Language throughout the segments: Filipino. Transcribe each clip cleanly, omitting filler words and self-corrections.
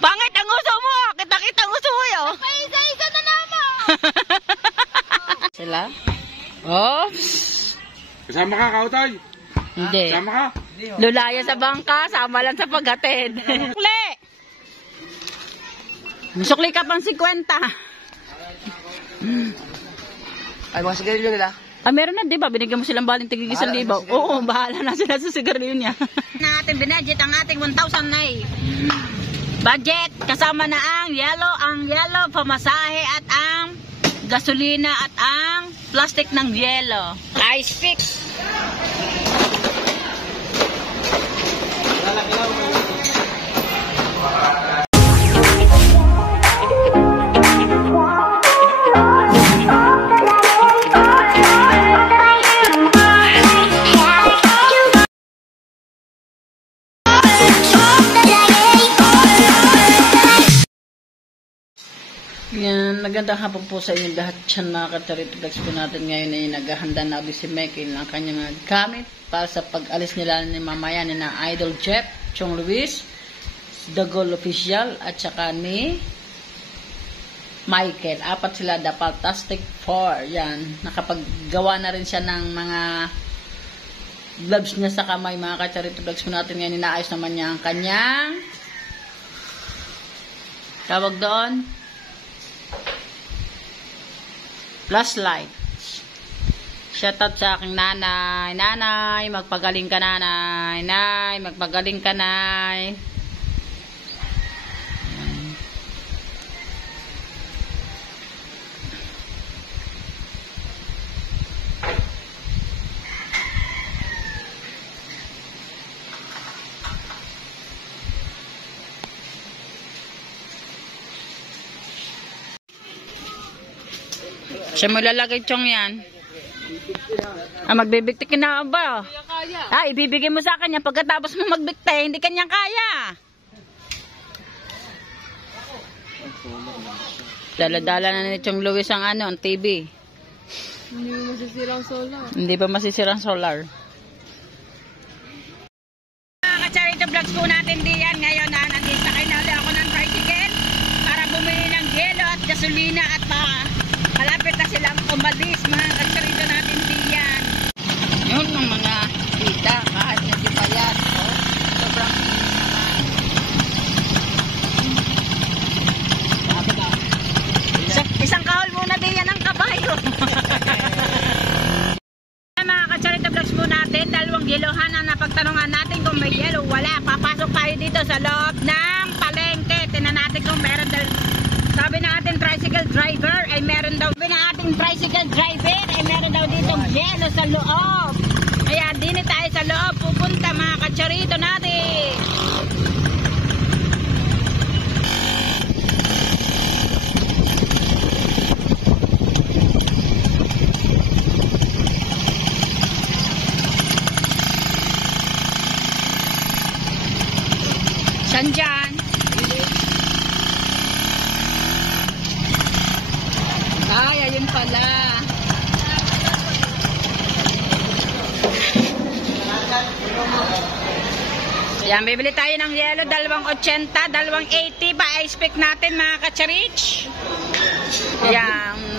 Pangit ang uso mo. Kita-kita ang uso mo yun. Paisa-isa na naman. Sila? Oops. Kasama ka, Kautoy? Hindi. Kasama ka? Lulaya sa bangka, sama lang sa paghatid. Sukli! Sukli ka pang 50. Ay, mga sigarilyo nila. Ah, meron na, di ba? Binigyan mo silang baling tigig 1,000. Oo, bahala na sila sa sigarilyo niya. Na ating binadget ang ating 1,000 na eh. Budget, kasama na ang yellow, pamasahe at ang gasolina at ang plastic ng yellow. Ice pick. Yan, magandang hapon po sa inyo lahat dyan mga ka-charity vlogs po natin ngayon ay naghahanda na ulit si Michael ng kanyang gamit para sa pag-alis nila ni mamaya ni na Idol Jeff, Chong Luis, The Goal Official at saka ni Michael. Apat sila, The Fantastic Four. Yan, nakapaggawa na rin siya ng mga gloves niya sa kamay mga ka-charity vlogs po natin ngayon. Inaayos naman niya ang kanyang tawag doon flashlight. Shoutout sa aking nanay. Nanay, magpagaling ka nanay. Nay, magpagaling ka nay. Siya mo lalagay chong yan. Ah, magbibigtikin na ba? Ah, ibibigay mo sa kanya pagkatapos mo magbigtay, hindi kanya kaya. Dala-dala na ni Chong Luis ang ano, ang TV. Hindi mo masisirang solar. Hindi pa masisirang solar. Mga ka-charity vlogs po natin diyan. Ngayon na nandito kayo na ulit ako ng tricycle para bumili ng yelo at gasolina at malapit na silang umalis mga ka-charity natin diyan. Yun ang mga tita kahit hindi pa yan. Oh, sobrang isang kahol muna din yan ang kabayo. Mga ka-charity vlogs po natin, dalawang yelohan ang napagtanungan natin kung may yelo. Wala, papasok tayo dito sa loob ng palengke. Tinan natin kung meron daw. Sabi ng ating tricycle driver ay meron daw. Sabi ng ating tricycle driver ay meron daw dito yelo sa loob. Kaya din tayo sa loob pupunta mga ka-charity natin. Saan dyan? Ay, ayun pala. Yan, bibili tayo ng yelo, 2.80, 2.80 pa ice pick natin mga ka-charich. Yan,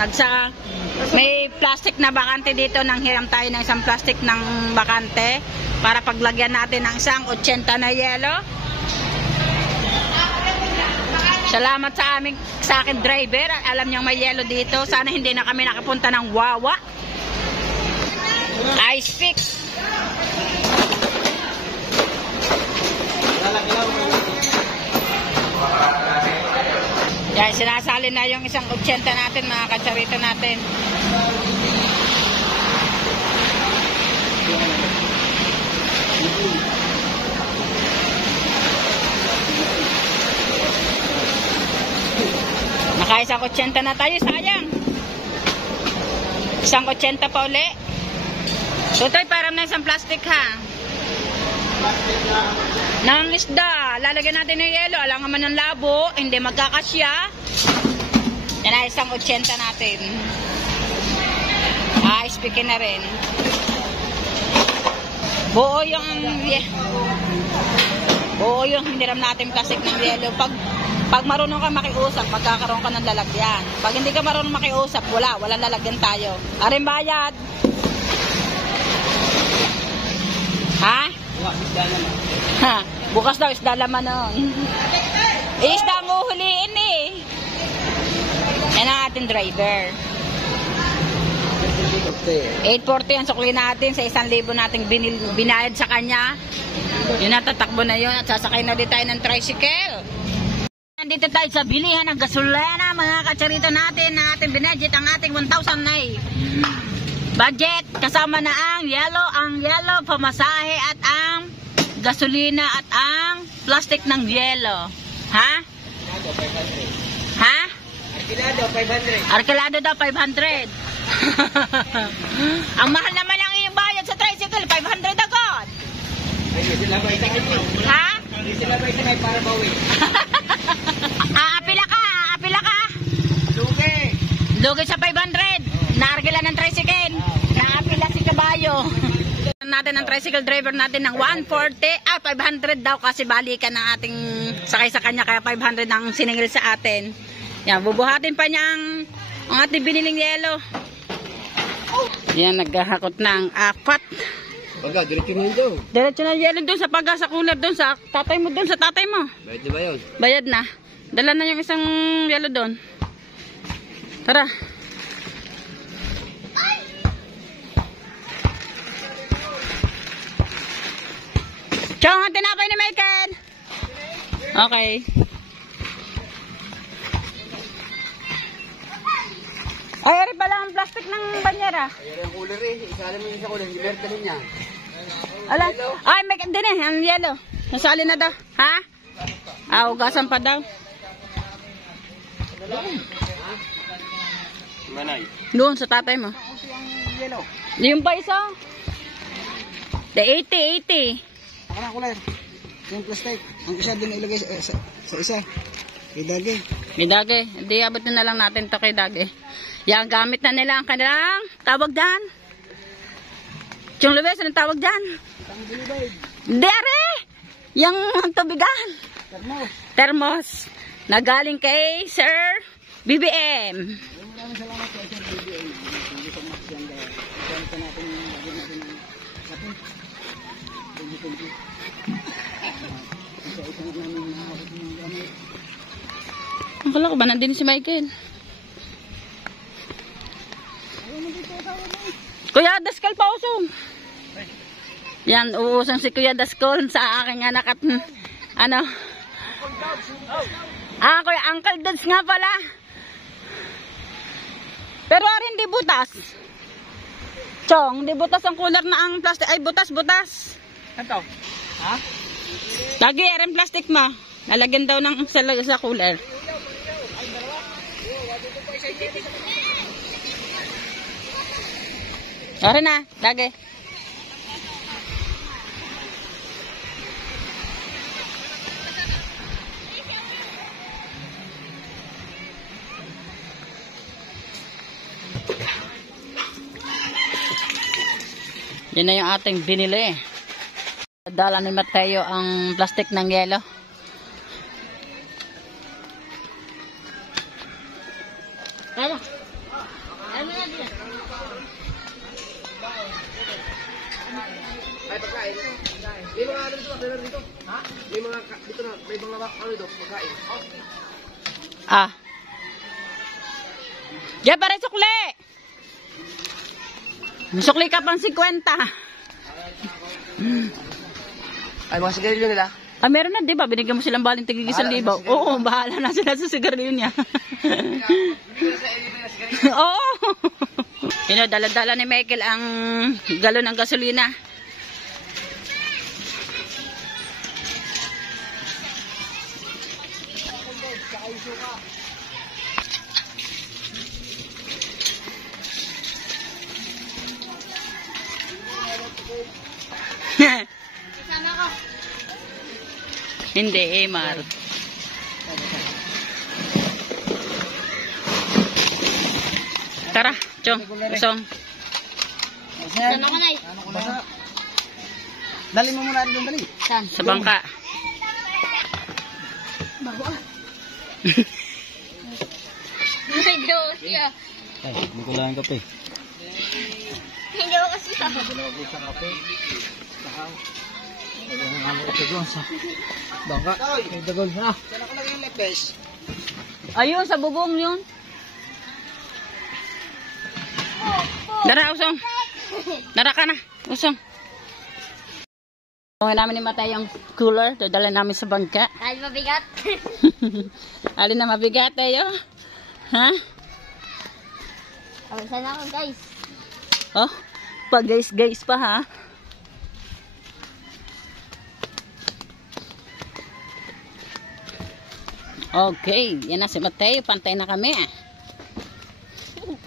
may plastic na bakante dito, nang hiram tayo ng isang plastic ng bakante para paglagyan natin ng isang 80 na yelo. Salamat sa akin driver. Alam niyang may yelo dito. Sana hindi na kami nakapunta ng Wawa. Ice pick. Yan, sinasali na yung isang 80 natin mga ka-charity natin. Naka-isang 80 na tayo, sayang. Isang 80 pa uli. Tutoy, parang na isang plastic ha. Nang isda, lalagyan natin ng yelo. Alam naman ng labo, hindi magkakasya. Yan na isang 80 natin. Ice-pickin na rin. Buo yung Oo, yung hiniram natin plastic ng yelo. Pag marunong ka makiusap, magkakaroon ka ng lalagyan. Pag hindi ka marunong makiusap, walang lalagyan tayo. Aring bayad. Ha? Ha? Bukas daw, isda laman nun. Isda ang uhuliin eh. Yan ang ating driver. 840 ang sukli natin sa 1,000 nating binayad sa kanya. Yun natatakbo na yun at sasakay na din tayo ng tricycle. Nandito tayo sa bilihan ng gasolina mga katsarito natin na ating binadget ang ating 1,000 na budget kasama na ang yellow, pamasahe at ang gasolina at ang plastic ng yellow. Ha? Ha? Arkilado daw 500. Ang mahal naman ang iyong bayad sa tricycle, 500 agad. Ha? Aapila ka. Lugi sa 500. Naargila ng tricycle. Naapila si kabayo. Natin ang tricycle driver natin ng 140. 500 daw kasi balikan ng ating sakay sa kanya. Kaya 500 ang siningil sa atin. Yan, bubuhatin pa niya ang ating biniling yelo. Yan, naghahakot na ang 4. Baga, diretso na yun doon. Diretso na yelo doon sa sa cooler doon sa tatay mo doon sa tatay mo. Bayad na ba yun? Bayad na. Dala na yung isang yelo doon. Tara. Chong, ang tinapay ni Michael. Okay. Ay, ari pala ang plastic ng banyera. Ayun ang cooler eh. Isala mo yung sa cooler. Liberta rin niya. Ala. Ay, may din eh. Ang yelo. Nasali na daw. Ha? Ugasan pa daw. Manay. Doon sa tatay mo. Yung pa isa. The 80. Ako na cooler. Yung plastic. Ang isa din ilagay sa isa. May dage. May dage. Hindi, abot na lang natin ito kay dage. Yan, gamit na nila ang kanilang tawag dyan. Chong Luis, anong tawag dyan? Hindi, are! Yung tubigan. Thermos. Nagaling kay Sir BBM. Maraming salamat kay Sir BBM. Hindi ko masyang gawin natin yung kape. Thank you. Isa-isa na namin nakakot ng gamit. Ang kala ko ba, nandun si Michael? Kuya Daskal pa usong. Yan, uusong si Kuya Daskal sa aking anak at ano. Kuya Uncle Dudes nga pala. Pero rin di butas. Chong, di butas ang cooler na ang plastic. Ay, butas. Ito? Ha? Lagi rin plastic mo. Lalagyan daw ng sa cooler. Ore na, lagi. Yan na yung ating binili. Dala ni Mateo ang plastic ng yelo. Ano? Ano na dito? Ay, pagkain. May mga ano dito, meron dito. Ha? May mga, dito na, may mga ano dito, pagkain. Diyan pa rin sukli! Sukli ka pang 50. Ay, mga sigarilyo nila. Meron na, di ba? Binigyan mo silang baling tigigis ang libaw. Oo, bahala na sila sa sigarilyo niya. Oo. Dala-dala ni Michael ang galon ng gasolina. Hindi, Mar. Tara, Chong, usong. Dali mo muna rin, dali. Sa bangka. Bago ah. Hindi ko siya. Ay, hindi ko lang kape. Hindi ko kasi siya. Hindi ko lang kape. Saka, ang ano ito doon sa bangka. May dagol na. Saan ako lagay yung lepes? Ayun, sa bubong yun. Dara, Usong. Dara ka na, Usong. Kung namin ni Matay yung cooler, dadala namin sa bangka. Dahil mabigat. Alin na mabigat tayo? Ha? Saan ako guys? Oh, pag guys pa ha. Okay, yan na si Mateo. Pantay na kami.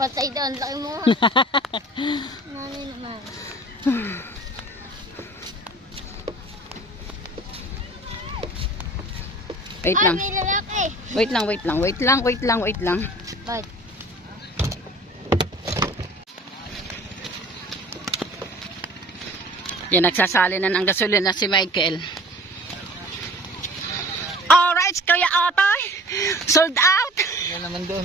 Patay doon, laki mo. Nani naman. Wait Ay, lang. may lalaki. Wait lang. Ba't? Yan, nagsasali na ng gasolina si Michael. Alright, Kuya Otoy. Sold out. Yan naman doon.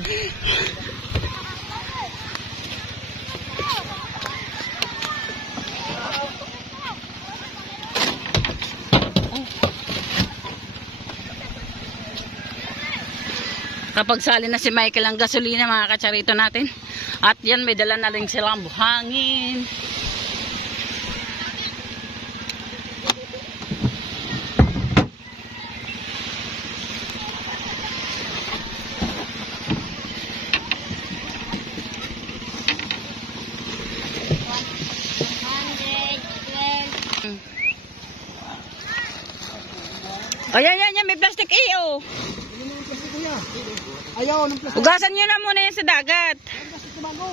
Kapag sali na si Michael ang gasolina, mga katsarito natin. At yan, may dala na rin silang buhangin. Ayan, may plastic iyo. Ayaw, anong plastic? Ugasan nyo na muna yan sa dagat. Plastic na bago.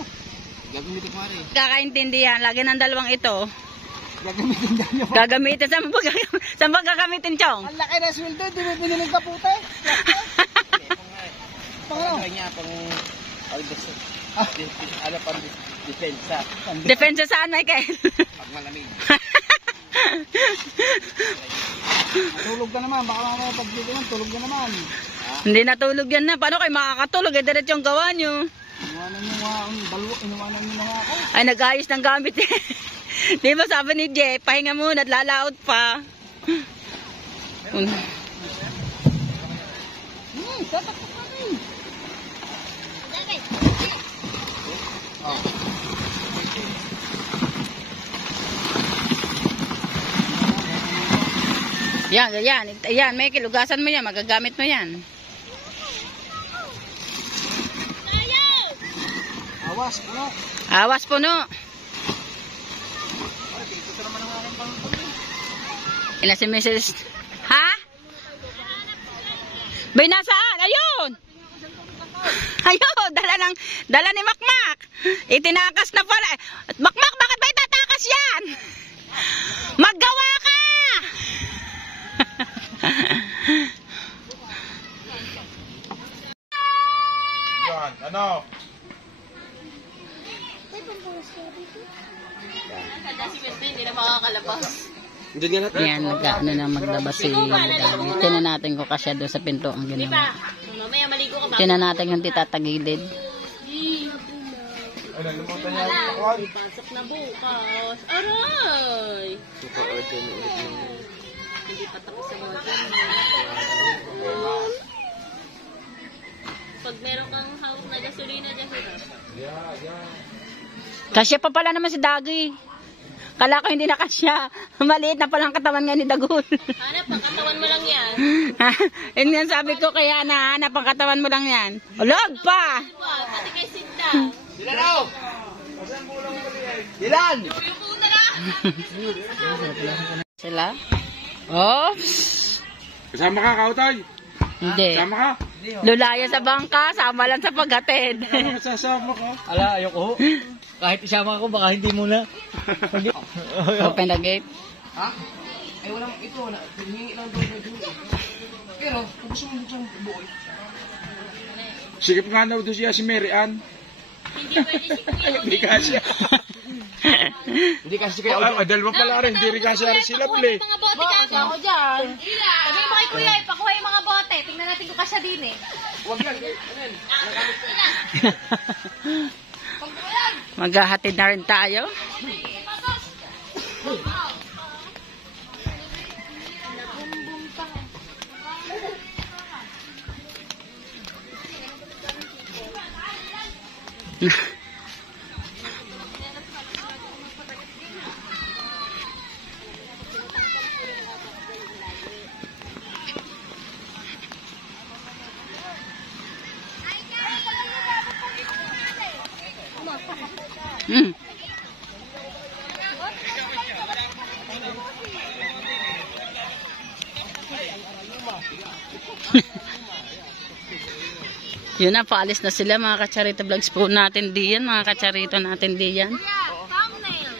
Gagamitin ko rin. Kakaintindihan, lagi ng dalawang ito. Gagamitin dyan niya. Gagamitin, saan ba gagamitin, Chong? Ang laki na sweldo, di mo biniling kapute. Pangalaw. Kanya pang ano pang depensa Depensa saan, Michael? pag malamig. Tulog ka naman, baka mamaya pag dito naman, tulog ka naman. Hindi natulog yan na. Paano kayo makakatulog? Diretso yung gawa nyo. Inuwanan nyo nga ang balwa, inuwanan nyo na nga ako. Ay, nag-ayos ng gamit eh. Di ba sabi ni Jeff, pahinga muna at lalaot pa. Tatakot ka rin. Yan, Michael, ugasan mo yan, magagamit mo yan. Awas, ano? Awas puno. Ilan si Mrs. Ha? Bay, nasaan? Ayun! Ayun, dala ni Makmak. Itinakas na pala. Makmak, bakit ba itatakas yan? Maggawa ka! Yan, ano? Yan, nag-ano na maglabas si Dami. Tinan natin kung kasya doon sa pinto ang ginawa. Tinan natin kung titatagilid. Ay, nalimutan niya yung pakuan. Pasok na bukas. Aray! Suka-order na ulit ng Hindi pa tapos sa mga Pag meron kang hawak na gasolina dyan, Kasya pa pala naman si Dagi. Kala ko hindi na kasya. Maliit na palang katawan nga ni Dagul. hanap, pagkatawan mo lang yan. Yun nga sabi ko, kaya nahanap ang katawan mo lang yan. Ulog pa! Wow, pati kay Sinda. Dilan! Sila? Oops! Kasama ka, Kautay? Hindi. Kasama ka? Lulaya sa bangka, sama lang sa paghatid. Ano kasama ka? Ala, ayoko. Kahit isama ko, baka hindi muna. Open the gate. Ha? Ay walang ito na. Hihingi lang doon na doon. Pero, kung gusto mo buksan buo. Sikip nga daw doon siya si Mary Ann. Hindi pwede si Kuya. Hindi kasya. Hindi kasi kaya Dalawa pala rin, hindi rin kasya rin sila, play. Mga bote ka ako dyan. Sabi mo kay Kuya, ipakuha yung mga bote. Tingnan natin kung kasya din eh. Huwag yan. Ano yan? Maghahatid na rin tayo. Mm. Yun na, paalis na sila mga kacharito vlogs po natin diyan, mga kacharito natin diyan. Thumbnail.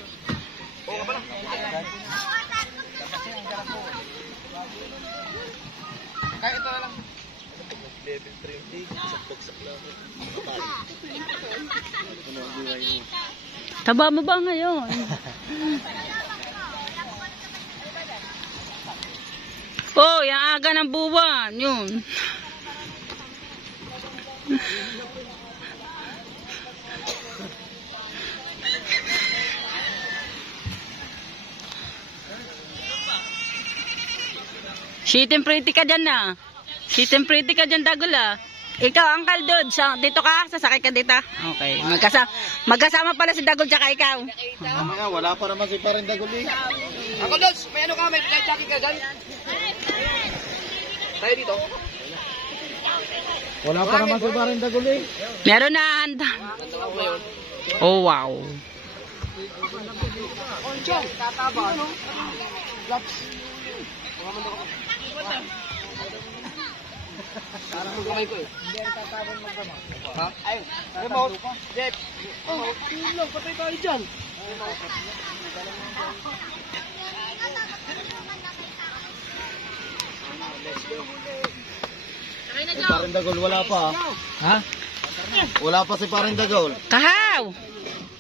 Kaya ito na lang. Taba mo ba ngayon? Oh, yung aga ng buwan, yun. Shitting pretty ka dyan na. Shitting pretty ka dyan, Dagol ah. Ikaw, Uncle Dod, dito ka? Sasakay ka dito? Okay. Magkasama pala si Dagol tsaka ikaw. Mamaya, wala pa naman si Paring Dagol eh. Ako, Lods, may ano ka? May life jacket ka dyan? Tayo dito. Wala pa naman si Paring Dagol eh. Meron na handa. Nandang ako ngayon. Oh, wow. On dyan. Tataba. Ano? Lods. Sarang mo kamay ko eh. Hindi ang tatabon magdama. Ha? Ayun. Remote. Jet. Oh, tulong. Patay tayo dyan. Si Paring Dagol wala pa. Ha? Wala pa si Paring Dagol. Kahaw!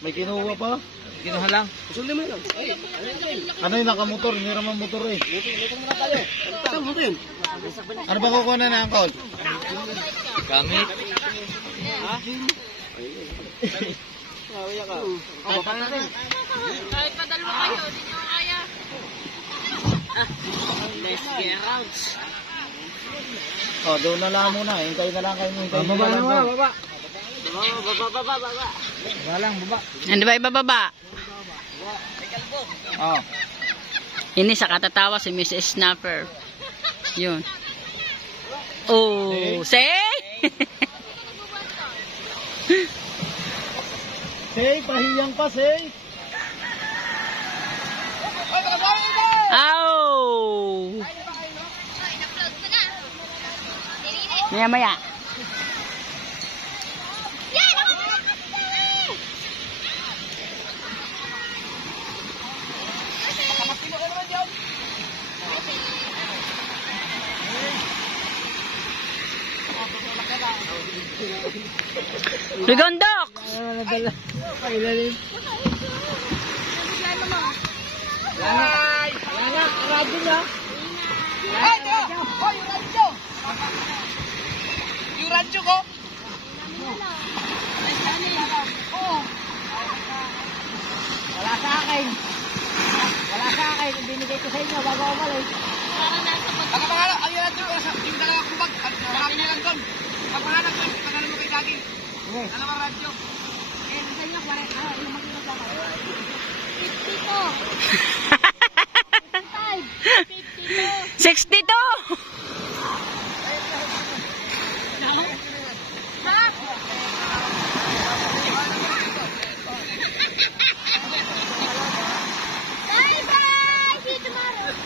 May kinuha pa. Kinuha lang. Usul naman lang. Ay, Ano yung nakamotor? Hindi naman motor eh. luto muna tayo. Saan mo yun? Ano ba kukuha na Uncle? Gamit. Ha? Kaya ka. Oh, baba natin. Kahit pa dalawa kayo, di nyo kaya. Let's get out. Oh, doon na lang muna. Hintay na lang kayo. Hintay na lang. Baba. Baba. Ano ba ibababa? Oh. Ini sa katatawa si Mrs. Snapper. Yun. Oh, say? Say, pahiyang pa, say. Ow! Maya maya. Rigondok! Ay! Radyo na. Ay, yung radyo. Yung radyo ko. Wala sa akin. Wala sa akin. Binigay ko sa inyo bago ako malis. Ang pangalan, ang yung radyo ko. Yung dalawa kong bag. Ang yung lang doon. Ang pangalan ko, pangalan mo kay Dagi. Ano ang radyo? Eh, sa inyo, yung makikita sa akin. 62! Bye-bye! See you tomorrow!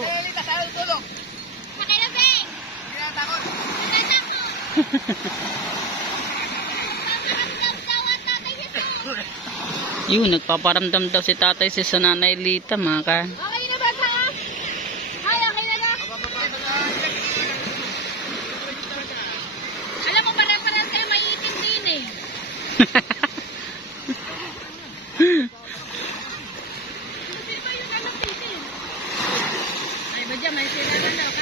Kaya Lita, saan ang tulong? Makilabing! Hindi na takot. Yun, nagpaparamdam daw si tatay sa nanay Lita, mga ka. Okay na ba tayo? Ay, okay na na. Alam mo, parang kayo maiitim din eh. Sino ba yung anak natin? Ay, ba dyan, may sila na.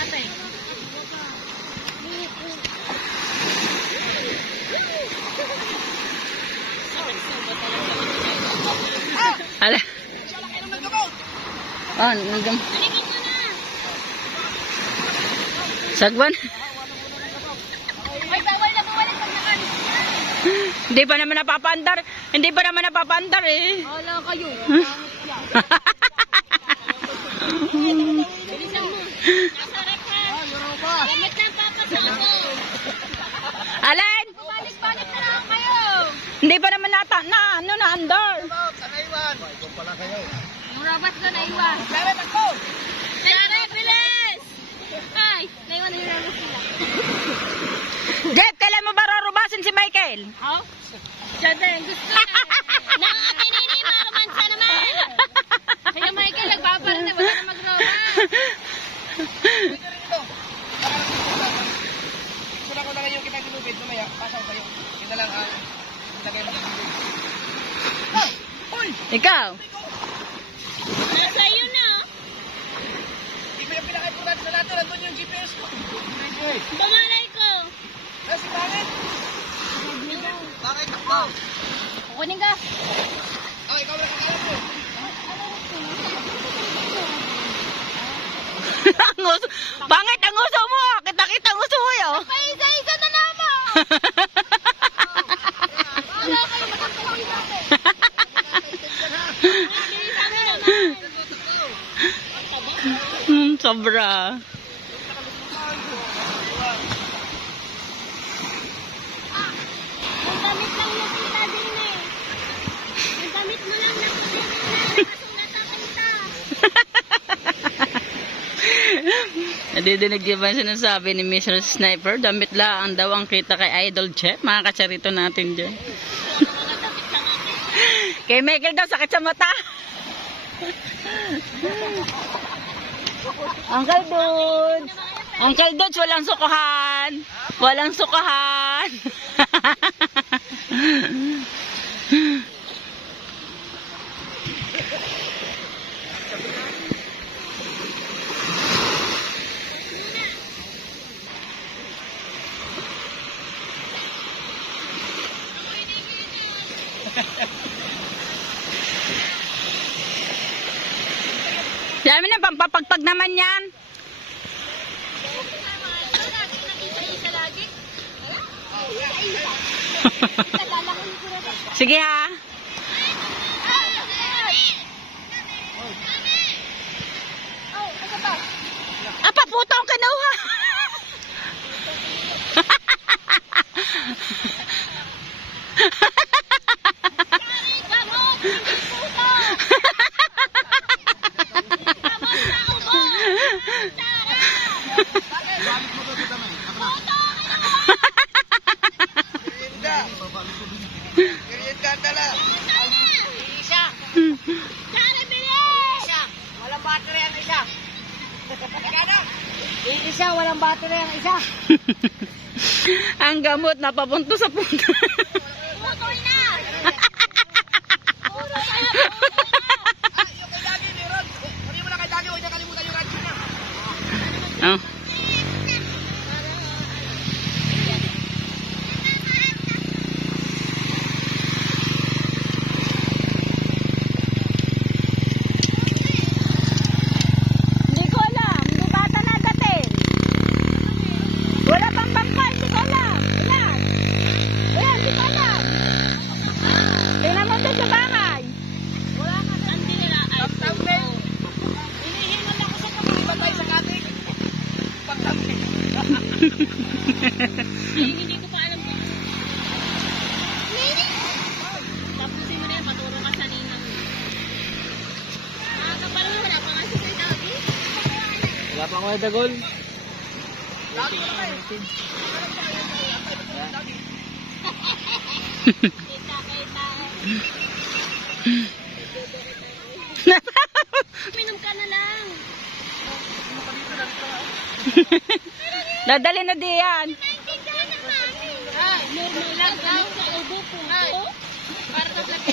Ah, nandun. Sagwan. Ay, bawal na bawal pag nakalis. Hindi pa naman napapaandar. Hindi pa naman napapaandar eh. Wala kayo. Bilisan mo. Nasarap ka. Gamit lang papasok ko. Alin? Balik-balik na lang kayo. Hindi pa naman naandar. Yung robot ko naiwan. Sare, bilis! Ay, naiwan na yung robot nila. Jeff, kailan mo ba rurubasin si Michael? Oh? Siya din, gusto na. Nakakinini, maromansa naman. Kaya Michael, nagpapara na, wala na mag-romance. Sula ko na ngayon kita gilubid, mamaya, pasaw kayo. Kita lang, lagay mo. Ikaw? Nasa iyo na. Di ba yung pinaka-importante sa natin, nandun yung GPS ko. Bamalay ko. Si Bakit? Bakit ako? Kukunin ka. Oh, ikaw na kakilap mo. Ang uso. Bangit ang uso mo. Kita-kita ang uso mo yun. Paisa-isa na naman. Wala kayo matatuloy natin. Bilisan mo naman. Sobra. Ang damit lang nakita din eh. Ang damit mo lang nakita. Nakasulat kita. Nadidinig ba sinasabi ni Mr. Sniper? Damit lang daw ang kita kay Idol Chef. Mga katsarito natin dyan. Kay Michael daw sakit sa mata. Uncle Dudes. Uncle Dudes, walang sukahan. Walang sukahan. Dami na, pampapagpag naman yan. Sige ha. Apa, puto ang kinuha. Merienda dala. Isa. Walang battery ang isa. Isa, walang battery ang isa. Ang gamot na papunto sa punto. Tuloy na. Yung kay Dagi, meron. Kunin mo na kay Dagi, huwag niya kalimutan yung radyo na. Oh. Hindi ko alam. Hindi bata na dating. Wala pang bangkay. Hindi ko alam. Ayan. Ayan, hindi ko alam. Tingnan mo doon sa bahay. Wala ka saan nila. Thumbnail. Hinihingan ako sa kapag batay sa kating. Pag-thumbnail. Hindi ko pa alam kung tapusin mo na yan, maturo ka sa ninang. Kapala mo, wala pa nga siya sa Dagi. Wala pa ako na dagol. Kita. Minom ka na lang. Dadali na diyan. Normal lang daw sa ubo po. Para sa laki.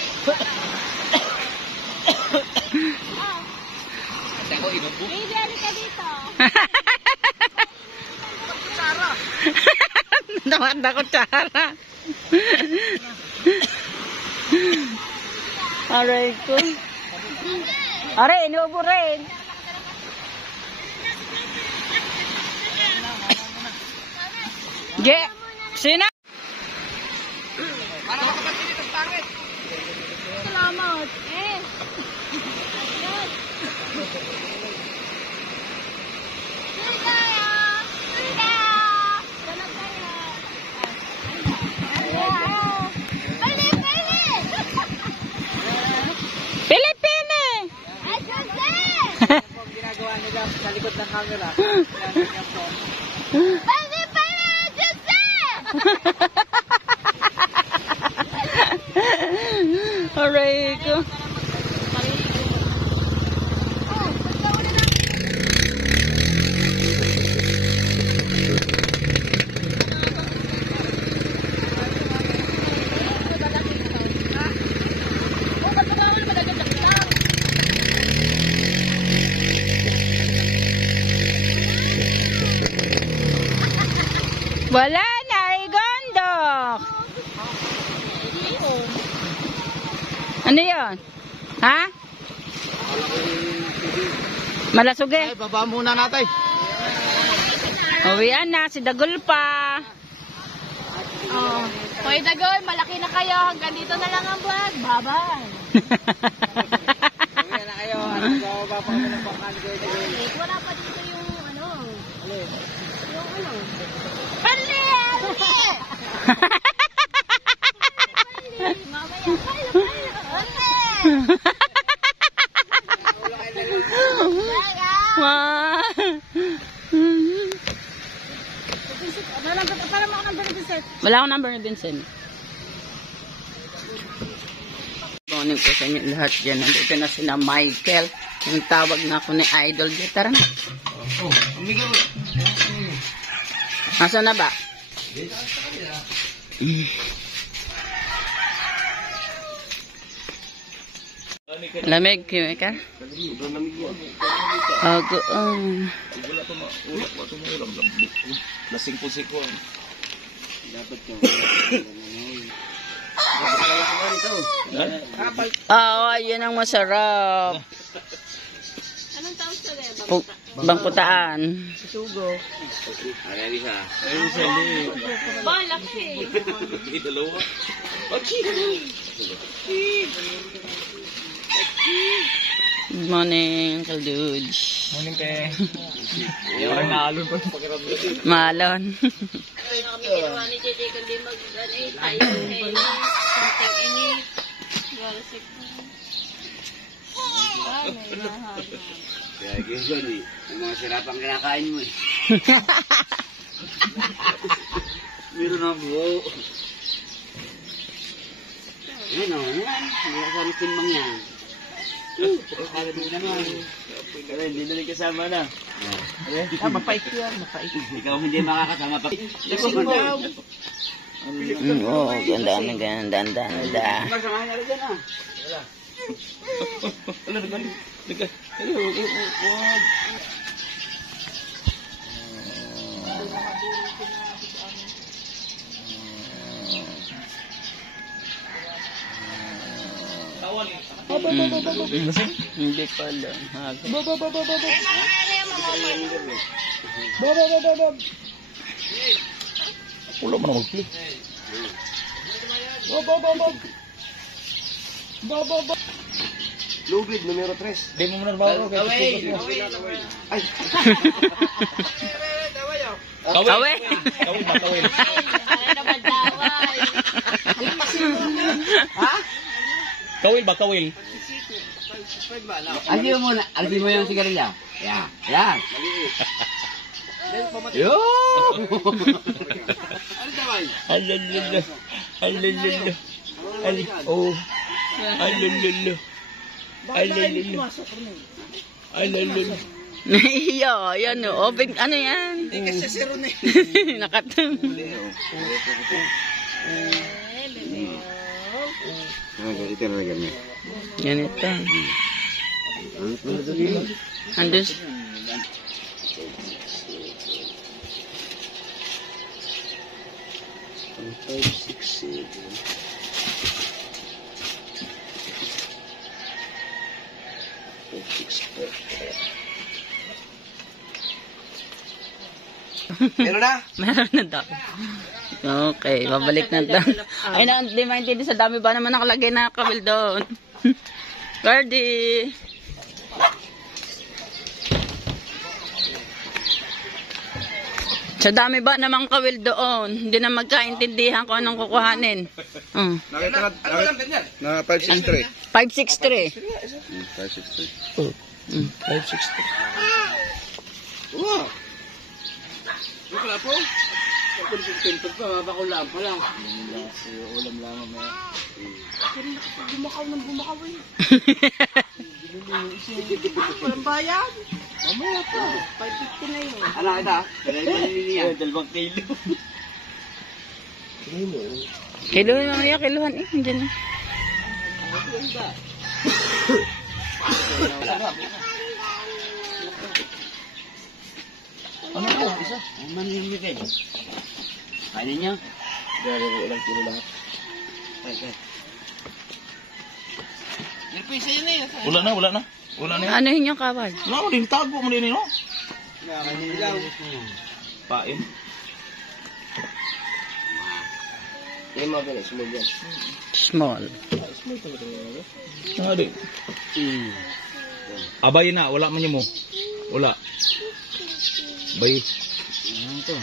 Baby, ano ka dito? Namanda ko tsara. Aray ko. Aray, inuubo rin. Ge. Sina? Para makapansin ito sa pangit. Salamat. Pilipini! Ang ginagawa nila sa likod ng camera. Aray ko. Wala na, igondok. Ano yun? Ha? Malasuge. Ay, baba muna natin. Uwian na, si Dagol pa. Oh. Hoy, Dagoy, malaki na kayo. Hanggang dito na lang ang vlog. Bye-bye. Uwi na kayo. Bababa pa kami ng bakan ko. Wala pa dito yung ano. Alin? Yung ano. Pali! Mamaya, Wala akong number ni Vincent. Morning po sa inyo lahat dyan. Nandito na sina Michael. Yung tawag na ako ni Idol. Tara na. Nasaan na ba? Lamig, Michael? Ako, Lasing-pusik ko. Dapat ko. yan ang masarap. anong tawag sa leba? Bangkutaan. Sugo. Ba, laki. Dalawa. Good morning, Uncle Dude. Morning, pe. Parang naalon pa yung pakiramdam. Malon. Kami ginawa ni JJ kundi tayo something ini. Wala Kaya Gizon eh. Ang mga sirapang kinakain mo eh. Meron na buo. Yan o, yan. Wala sa amin timbang yan. Kala din naman. Kaya hindi na rin kasama na. Mapait yan, mapait. Ikaw hindi makakasama pa. Oo, ganda. Magsamahan na rin dyan ah. Hindi pala. Wala mo na mag-flip. Lubid, numero 3. Di mo muna nabawa. Away! Ay! Kawe. Kawil ba, kawil? Kawil ba, kawil? Aldi mo yung sigarilya. Yan. Yan. Yo! Alalala. Alalala. Oh. Alalala. Alalala. Alalala. Iyo, yan o. Open, ano yan? Hindi kasi zero na Nakatum. Ito na lang kami. Ganito. Andus. Meron na? Meron na daw. Okay, babalik na daw. Ay, hindi maintindihan sa dami ba naman nakalagay na kawil doon. Birdie! Sa dami ba namang kawil doon? Hindi na magkaintindihan kung anong kukuhanin. Nakita ka, ano lang din yan? Na 563. 563. 563. 563. Wow! Yung pala po? Pagpintod pa, mabakulaan pa lang. Ulam lang mamaya. Bumakaw ng bumakaw eh. Walang bayan. Mamaya pa. 550 na yun. Ano kita? Dalawang kilo. Kiluhan mamaya, kiluhan eh. Hindi na. Ano po? Isa? Ang manimig eh. Kainin niya. Dari ko ulang kilo lahat. Yung pisa yun eh. Wala na, wala na. Wala na yan. Ano yun yung kawal? Wala mo din, tago mo din, no? Nakakanilaw. Pain. Yung mga ganun, small yan. Small. Nga din. Abay na, wala man niyo mo. Wala. Bay. Ano to?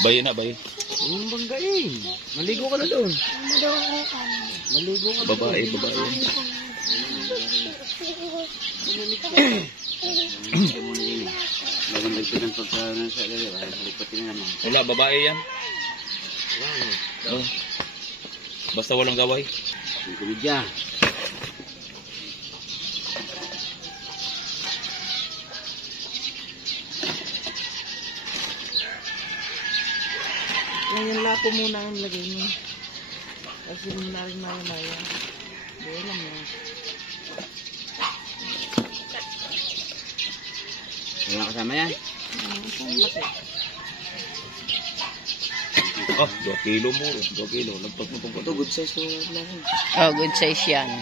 Bay na, bay. Ang banggain. Maligo ka na doon. Maligo ka na. Babae, babae. Magandang pinang pagkanan sa gaya. Halipatin naman. Wala, babae yan. Oh. Basta walang gaway. Ang kumidya. Ngayon lapo muna ang lagay niyo. Kasi muna rin maya-maya. Hindi alam na. Wala kasama yan. Ah, 2 kilo mo. 2 kilo. Lagpag mo pang Ito, good size mo lang. Oh, good size yan.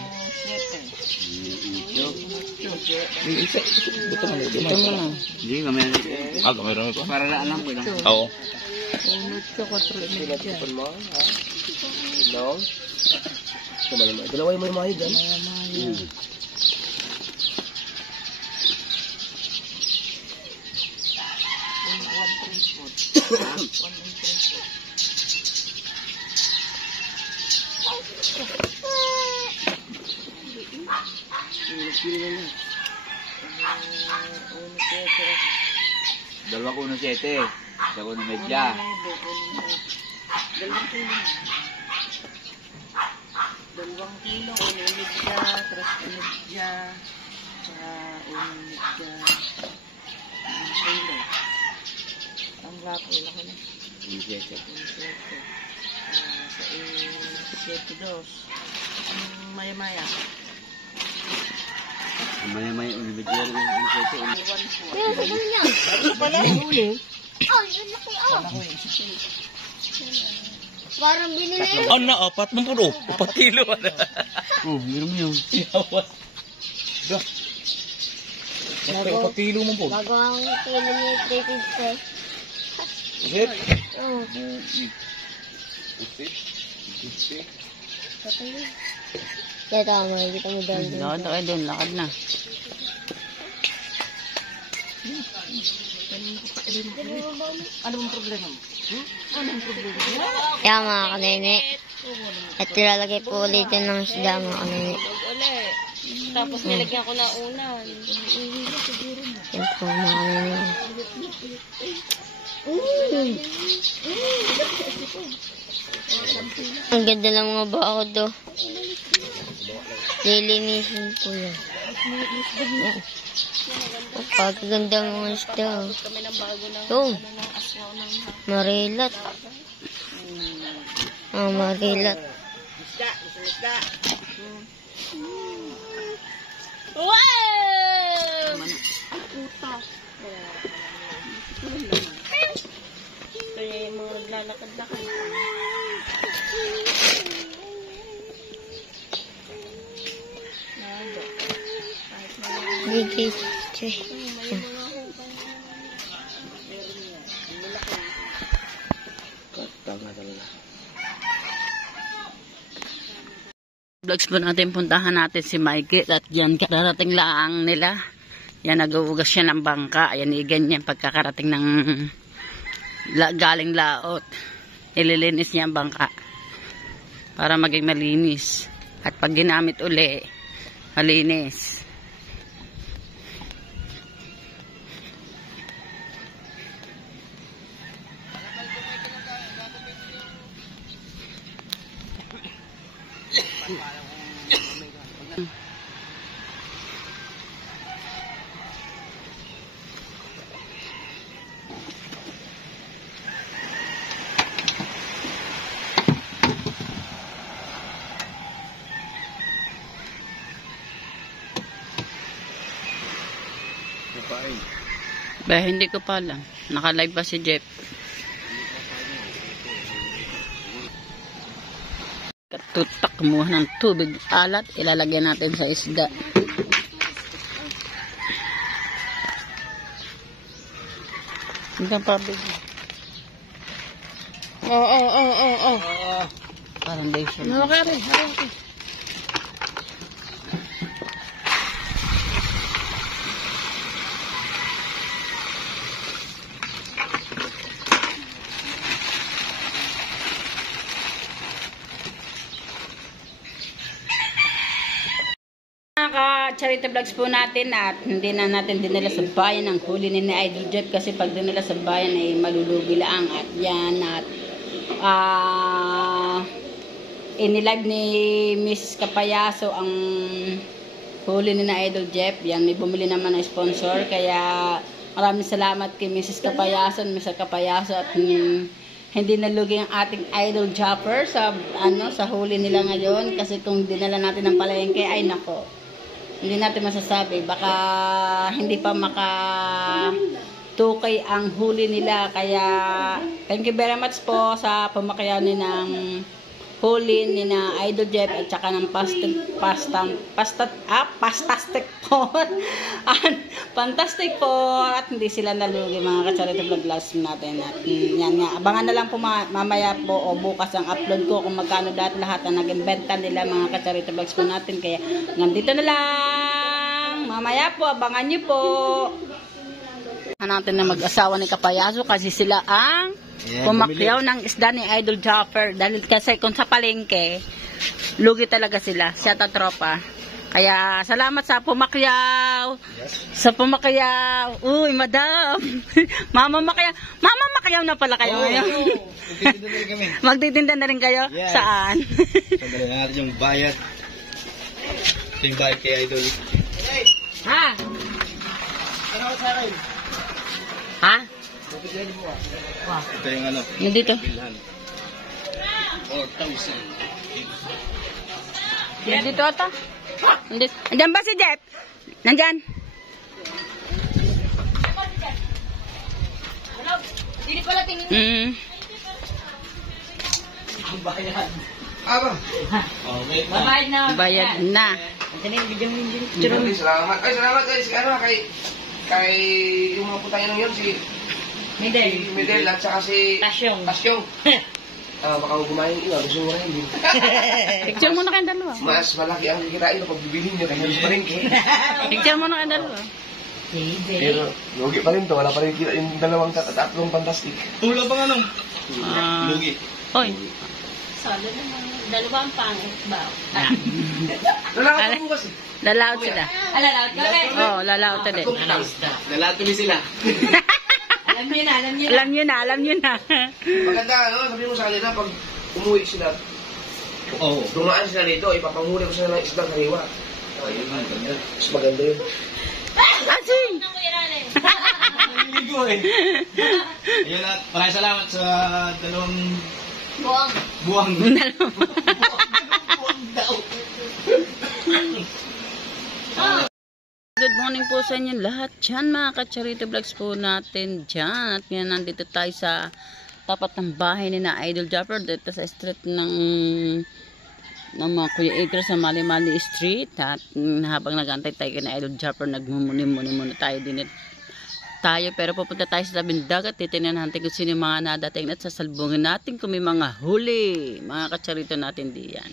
Isa. Ito mo. Ito mo na. Hindi, kamay na. Ah, kamay rin ito. Para na alam ko lang. Oo. Dalawa yung may mahid yan. Dalawa ko ng 7. Isa ko ng medya. Dalawang kilo, unang midya, tres midya, saka unang midya, ang kilo. Ang lapo, laki na. Yung siyete. Sa 7-2. Ang maya-maya. Maya-maya unibidya rin yung siyete. Kuya, sabi niya. Pala, uli. Oh, yun laki, oh. Parang binili yun. Ano, 4 mo po. 4 kilo. Oh, meron mo yun. Yawas. Dah. 4 kilo mo po. Bago ang kilo niya, 350. Hit. Oh, kaya tama, kita mo doon. Lakad na kayo doon, lakad na. Ano bang problema mo? Anong problema? Kaya mga kanene, at ilalagay po ulit yun ng isda mga kanene. Tapos nilagyan ko na unan. Yan po mga kanene. Ang ganda ng mga bakod do. Lilinisin po yan. Yan. Oh, pagkaganda ng mga isda. Kami ng bago ng Oh, ng aswaw ng marilat. Ah, marilat. Wow! Kaya yung mga naglalakad-lakad. Gigi. Vlogs po natin, puntahan natin si Mikey at yan kararating laang nila. Yan, nag-uugas siya ng bangka. Ayan, ganyan pagkakarating ng galing laot. Ililinis niya ang bangka para maging malinis. At pag ginamit uli, malinis. Ba, hindi ko pa alam. Naka-live pa si Jeff. Katutak, kumuha ng tubig alat. Ilalagyan natin sa isda. Hanggang pabig. Oo. Parang day siya. Nakakari. Charity vlogs po natin at hindi na natin dinala sa bayan ang huli ni Idol Jeff kasi pag dinala sa bayan ay malulugi lang at yan at inilive ni Mrs. Kapayaso ang huli ni Idol Jeff. Yan, may bumili naman ng sponsor kaya maraming salamat kay Mrs. Kapayaso, Mr. Kapayaso at hindi nalugi ang ating Idol Jopper sa sa huli nila ngayon kasi kung dinala natin ng palengke ay nako. Hindi natin masasabi. Baka hindi pa makatukay ang huli nila. Kaya, thank you very much po sa pumakyanin ng huli ni na Idol Jeff at saka ng Pastastic po. Fantastic po. At hindi sila nalugi mga ka-charity vlogs natin. At yan nga. Abangan na lang po mamaya po o bukas ang upload ko kung magkano lahat na nag-inventa nila mga ka-charity vlogs po natin. Kaya, nandito na lang. Mamaya po, abangan nyo po. Natin na mag-asawa ni Kapayaso kasi sila ang pumakyaw ng isda ni Idol Jopper dahil kasi kung sa palengke lugi talaga sila siya ta tropa kaya salamat sa pumakyaw sa pumakyaw. Uy madam mama makyaw na pala kayo ngayon. Magtitinda na rin kayo. Saan? Sandali na natin yung bayad. Ito yung bayad kay Idol. Ha? Ha? Ito yung ano. Nandito. Bilhan. 4,000. Nandito ata. Nandito. Andiyan ba si Jeff? Nandyan. Hindi pala tingin. Ang bayad. Okay. Babayad na. Bayad na. Salamat. Ay, salamat guys. Kay yung mga putayan yun, si Midel at saka si Tasyong. Baka kumain yun, gusto mo rin yun. Picture mo na kayong dalawa. Mas malaki ang kikirain kapag bibilhin nyo kaya pa rin. Picture mo na kayong dalawa. Pero, lugi pa rin to. Wala pa rin kita yung dalawang tatlong fantastic. Ulo pa nga nung. Lugi. Oy. Solid naman. Dalawang pangit ba? Lalakad mo kasi. Lalaot sila. Alalaot ka ulit. Oo, lalaot ulit. Lalato ni sila. Alam niyo na. Alam nyo na. Maganda, sabi mo sa kanila, pag umuwi sila, dumaan sila dito, ipapanghuli ko sila ng isdang kariwa. Mas maganda yun. Asing! Naliligo eh. Ayun at maraming salamat sa dalawang buwang. Good morning po sa inyo lahat dyan mga ka-charity vlogs po natin dyan. At yan, nandito tayo sa tapat ng bahay ni na Idol Jopper dito sa street ng mga Kuya Edgar sa Mali-Mali Street. At habang nagantay tayo kay na Idol Jopper, nagmumuni-muni muna tayo din tayo, pero pupunta tayo sa tabing dagat. Titignan natin kung sino yung mga nadating at sasalbungin natin kung may mga huli. Mga katsarito natin diyan.